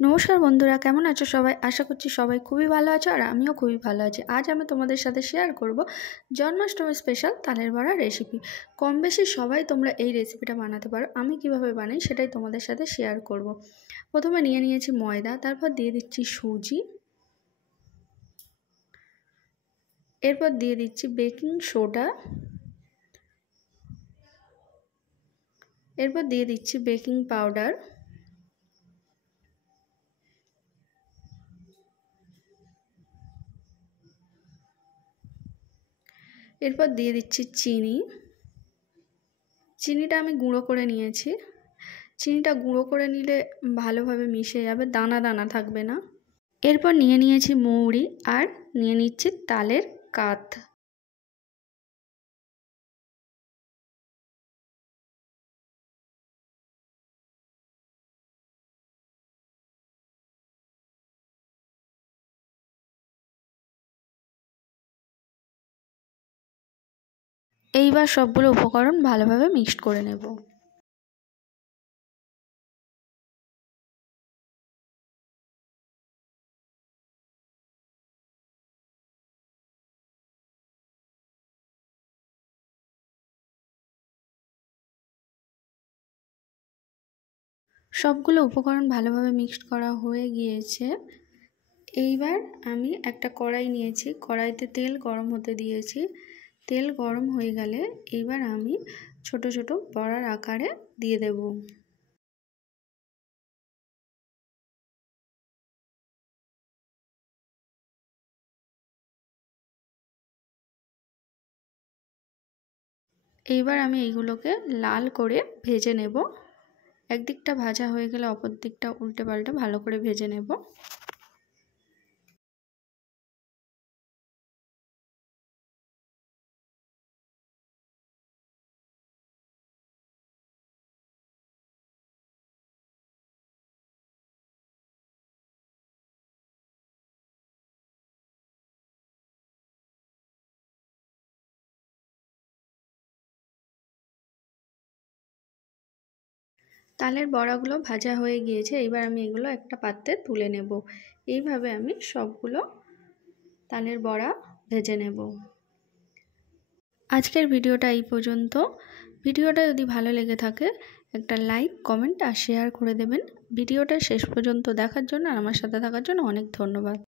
নমস্কার বন্ধুরা, কেমন আছো সবাই? আশা করছি সবাই খুবই ভালো আছো আর আমিও খুবই ভালো আছি। আজ আমি তোমাদের সাথে শেয়ার করব জন্মাষ্টমী স্পেশাল তালের বড়া রেসিপি। কম বেশি সবাই তোমরা এই রেসিপিটা বানাতে পারো। আমি কিভাবে বানাই সেটাই তোমাদের সাথে শেয়ার করব। প্রথমে নিয়ে নিয়েছি ময়দা, তারপর দিয়ে দিচ্ছি সুজি, এরপর দিয়ে দিচ্ছি বেকিং সোডা, এরপর দিয়ে দিচ্ছি বেকিং পাউডার, এরপর দিয়ে দিচ্ছি চিনি। চিনিটা আমি গুঁড়ো করে নিয়েছি। চিনিটা গুঁড়ো করে নিলে ভালোভাবে মিশে যাবে, দানা দানা থাকবে না। এরপর নিয়ে নিয়েছি মৌরি আর নিয়ে নিচ্ছি তালের কাত। এইবার সবগুলো উপকরণ ভালোভাবে মিক্সড করে নেব। সবগুলো উপকরণ ভালোভাবে মিক্সড করা হয়ে গিয়েছে। এইবার আমি একটা কড়াই নিয়েছি, কড়াইতে তেল গরম হতে দিয়েছি। তেল গরম হয়ে গেলে এইবার আমি ছোট ছোট বড়ার আকারে দিয়ে দেব। এইবার আমি এইগুলোকে লাল করে ভেজে নেব। একদিকটা ভাজা হয়ে গেলে অপর দিকটা উল্টে পাল্টে ভালো করে ভেজে নেব। তালের বড়াগুলো ভাজা হয়ে গিয়েছে। এবার আমি এগুলো একটা পাত্রে তুলে নেব। এইভাবে আমি সবগুলো তালের বড়া ভেজে নেব। আজকের ভিডিওটা এই পর্যন্ত। ভিডিওটা যদি ভালো লেগে থাকে একটা লাইক, কমেন্ট আর শেয়ার করে দেবেন। ভিডিওটা শেষ পর্যন্ত দেখার জন্য আর আমার সাথে থাকার জন্য অনেক ধন্যবাদ।